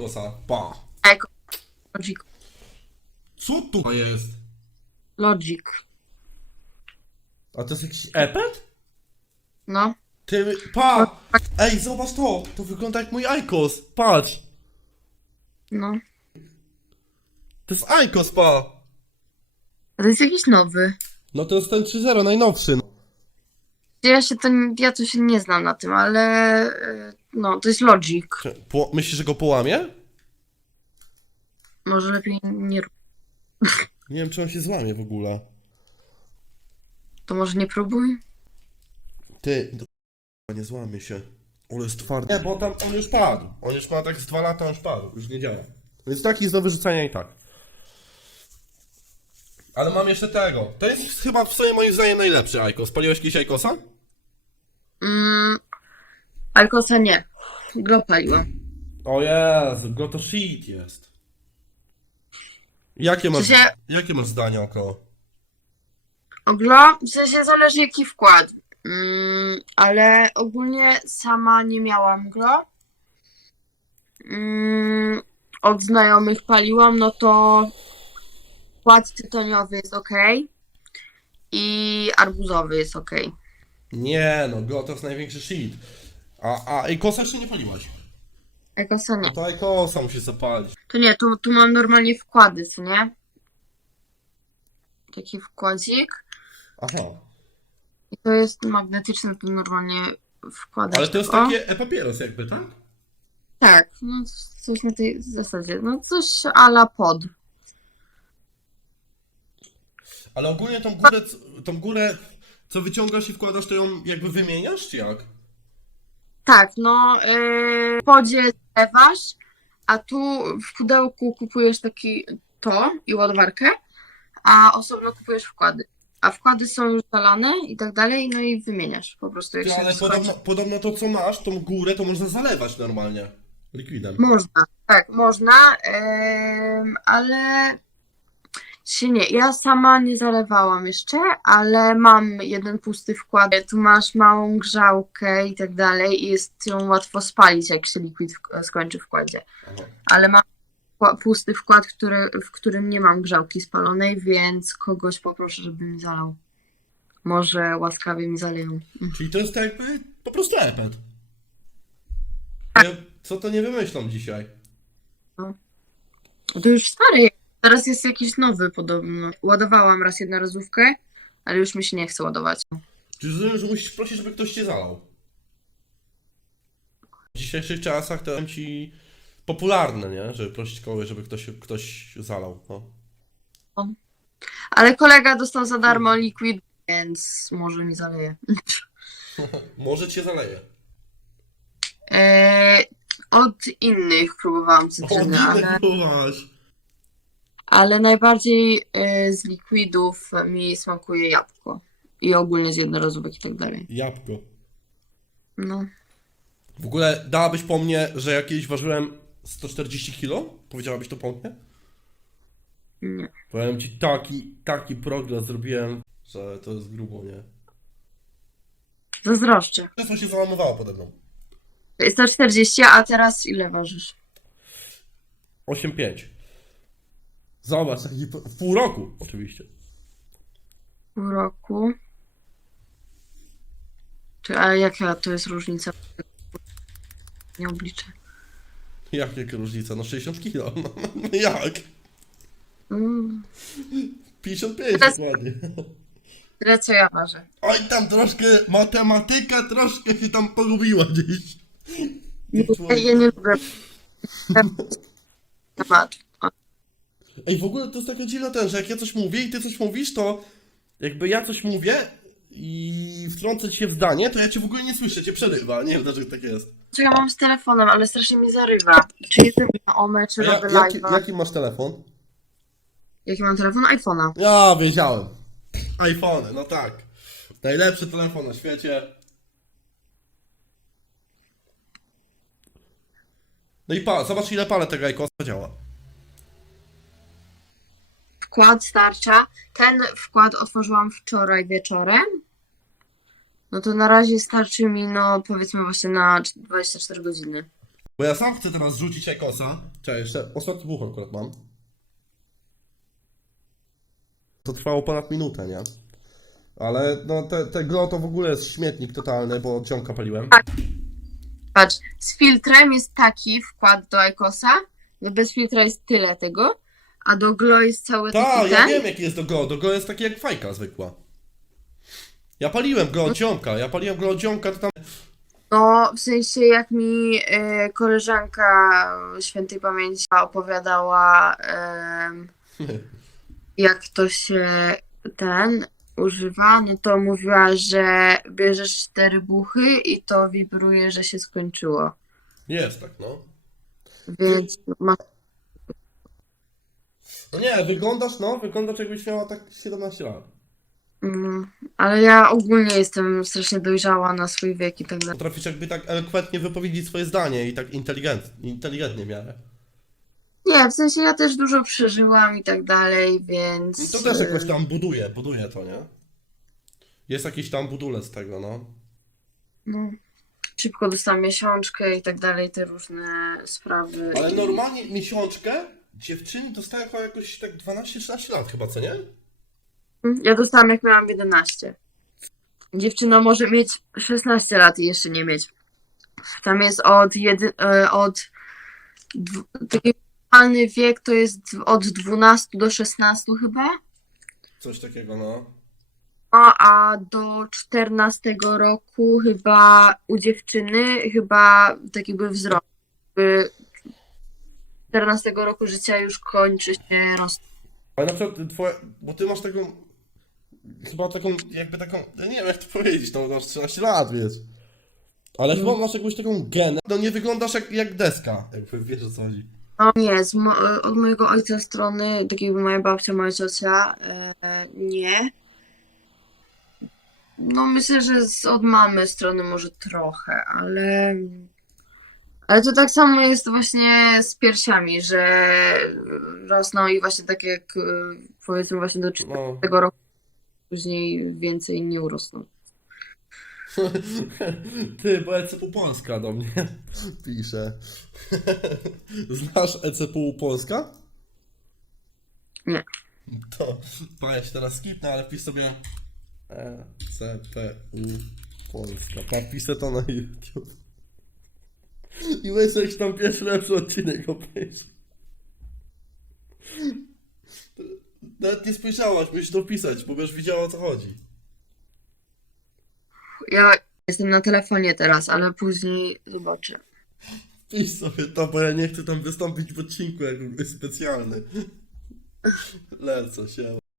Aikosa. Pa. Eko. Logic. Co tu jest? Logic. A to jest jakiś epet? No. Ty, pa! Ej, zobacz to! To wygląda jak mój Aikos. Patrz! No. To jest Aikos, pa! A to jest jakiś nowy. No to jest ten 3.0, najnowszy. Ja się to, ja to się nie znam na tym, ale e, no, to jest Logic. Po, myślisz, że go połamie? Może lepiej nie rób. Nie wiem, czy on się złamie w ogóle. To może nie próbuj? Ty, nie złamie się. On jest twardy. Nie, bo tam on już padł. On już ma tak z dwa lata, on już padł. Już nie działa. Więc taki jest do wyrzucenia i tak. Ale mam jeszcze tego. To jest chyba w sumie moim zdaniem najlepszy Aikos. Spaliłeś kiedyś Aikosa? Mm, Alkosa nie. Go paliłam. O Jezu, go to shit jest. Jakie masz, jakie masz zdanie około? Oglo? W sensie zależy jaki wkład. Mm, ale ogólnie sama nie miałam glo. Mm, od znajomych paliłam, no to wkład tytoniowy jest ok. I arbuzowy jest ok. Nie no, go to jest największy shit. A, a Aikosa jeszcze nie paliłaś? Ekosa nie. No to Aikosa musi zapalić. To nie, tu, tu mam normalnie wkłady, co nie? Taki wkładzik. Aha. I to jest magnetyczne, to normalnie wkładasz. Ale to jest tak, o. takie e-papieros jakby, tak? Tak, no coś na tej zasadzie. No coś ala pod. Ale ogólnie tą górę, tą górę, co wyciągasz i wkładasz, to ją jakby wymieniasz, czy jak? Tak, no yy, w podzie zlewasz, a tu w pudełku kupujesz taki to i ładowarkę, a osobno kupujesz wkłady. A wkłady są już zalane i tak dalej, no i wymieniasz po prostu jak Ty, się ale podobno, podobno to, co masz, tą górę, to można zalewać normalnie. Likwidem. Można, tak, można, em, ale się nie. Ja sama nie zalewałam jeszcze, ale mam jeden pusty wkład. Tu masz małą grzałkę i tak dalej, i jest ją łatwo spalić, jak się likwid w- skończy w. Ale mam pusty wkład, który, w którym nie mam grzałki spalonej, więc kogoś poproszę, żeby mi zalał. Może łaskawie mi zaleją. Czyli to jest tak jakby po prostu epet. Ja, co to nie wymyślą dzisiaj? To już stary. jest. Teraz jest jakiś nowy podobno. Ładowałam raz jednorazówkę, ale już mi się nie chce ładować. Czyli rozumiem, że musisz prosić, żeby ktoś cię zalał. W dzisiejszych czasach to ci popularne, nie? Żeby prosić kogoś, żeby ktoś, ktoś zalał. No. Ale kolega dostał za darmo liquid, więc może mi zaleje. Może cię zaleje. Eee, od innych próbowałam O, cytryny, ale, ale... próbowałaś. Ale najbardziej e, z liquidów mi smakuje jabłko. I ogólnie z jednorazówek i tak dalej. Jabłko. No. W ogóle dałabyś po mnie, że ja kiedyś ważyłem 140 kg? Powiedziałabyś to po mnie? Nie. Powiem ci, taki, taki progres zrobiłem, że to jest grubo, nie? Zazdroszczę. Wszystko się załamywało pode mną. Jest 140, a teraz ile ważysz? 8,5. Zobacz, taki w pół roku oczywiście. Pół roku. Czy, ale jaka to jest różnica? Nie obliczę. Jak, jaka różnica? No 60 kg. No, jak? Mm, 55 Teraz- dokładnie. tyle co ja ważę. Oj, tam troszkę matematyka troszkę się tam pogubiła gdzieś. Ja, ja nie lubię temat. Ej, w ogóle to jest taka dziwna ten, że jak ja coś mówię i ty coś mówisz, to jakby ja coś mówię i wtrącę ci się w zdanie, to ja cię w ogóle nie słyszę, cię przerywa. Nie wiem, dlaczego tak jest. Co ja mam z telefonem, ale strasznie mi zarywa. Czy jestem na OME, czy Ja, robię jaki, live'a. jaki masz telefon? Jaki mam telefon? iPhone'a. Ja wiedziałem. iPhone, no tak. Najlepszy telefon na świecie. No i pa, zobacz ile pale tego iCosa działa. Wkład starcza. Ten wkład otworzyłam wczoraj wieczorem. No to na razie starczy mi, no powiedzmy właśnie na 24 godziny. Bo ja sam chcę teraz rzucić Eikosa. Cześć, jeszcze ostatni buch akurat mam. To trwało ponad minutę, nie? Ale no te, te glo to w ogóle jest śmietnik totalny, bo dzionka paliłem. Patrz, z filtrem jest taki wkład do Aikosa, że bez filtra jest tyle tego, a do Glow jest cały Tak, taki ja ten. wiem jaki jest do glo. Do glo jest taki jak fajka zwykła. Ja paliłem glo od dzionka, ja paliłem glo od dzionka, to tam... No, w sensie jak mi e, koleżanka świętej pamięci opowiadała, em, jak to się ten używa, no to mówiła, że bierzesz cztery buchy i to wibruje, że się skończyło. Jest tak, no. Więc ma No nie, wyglądasz, no, wyglądasz jakbyś miała tak 17 lat. Mm, ale ja ogólnie jestem strasznie dojrzała na swój wiek i tak dalej. Potrafisz jakby tak elokwentnie wypowiedzieć swoje zdanie i tak inteligent, inteligentnie w miarę. Nie, w sensie ja też dużo przeżyłam i tak dalej, więc. No to też jakoś tam buduje, buduje to, nie? Jest jakiś tam budulec tego, no. No, szybko dostałam miesiączkę i tak dalej, te różne sprawy. Ale normalnie miesiączkę dziewczyny dostają chyba jakoś tak 12-13 lat chyba, co nie? Mm, Ja dostałam jak miałam 11. Dziewczyna może mieć 16 lat i jeszcze nie mieć. Tam jest od jedy, e, od taki normalny wiek to jest od 12 do 16 chyba. Coś takiego, no. No, a do 14 roku chyba u dziewczyny chyba taki był wzrost. 14 roku życia już kończy się roz... Ale na przykład twoja, bo ty masz taką, chyba taką, jakby taką, ja nie wiem jak to powiedzieć, no masz 13 lat, wiesz. Ale chyba masz jakąś taką genę, no nie wyglądasz jak, jak deska, jakby wiesz o co chodzi. No nie, z mo od mojego ojca strony, tak jakby moja babcia, moja ciocia, e, nie. No myślę, że z, od mamy strony może trochę, ale... Ale to tak samo jest właśnie z piersiami, że rosną i właśnie tak jak e, powiedzmy właśnie do 14 No. roku później więcej nie urosną. Ty, bo ECPU Polska do mnie pisze. Znasz ECPU Polska? Nie. To powiem ci teraz skipnę, ale pisz sobie ECPU Polska. Napiszę to na YouTube. I jakiś tam pierwszy lepszy odcinek obejrzyj. Nawet nie spojrzałaś, musisz dopisać, bo już widziała o co chodzi. Ja jestem na telefonie teraz, ale później zobaczę. Pisz sobie to, bo ja nie chcę tam wystąpić w odcinku jakby specjalny. Lecę się.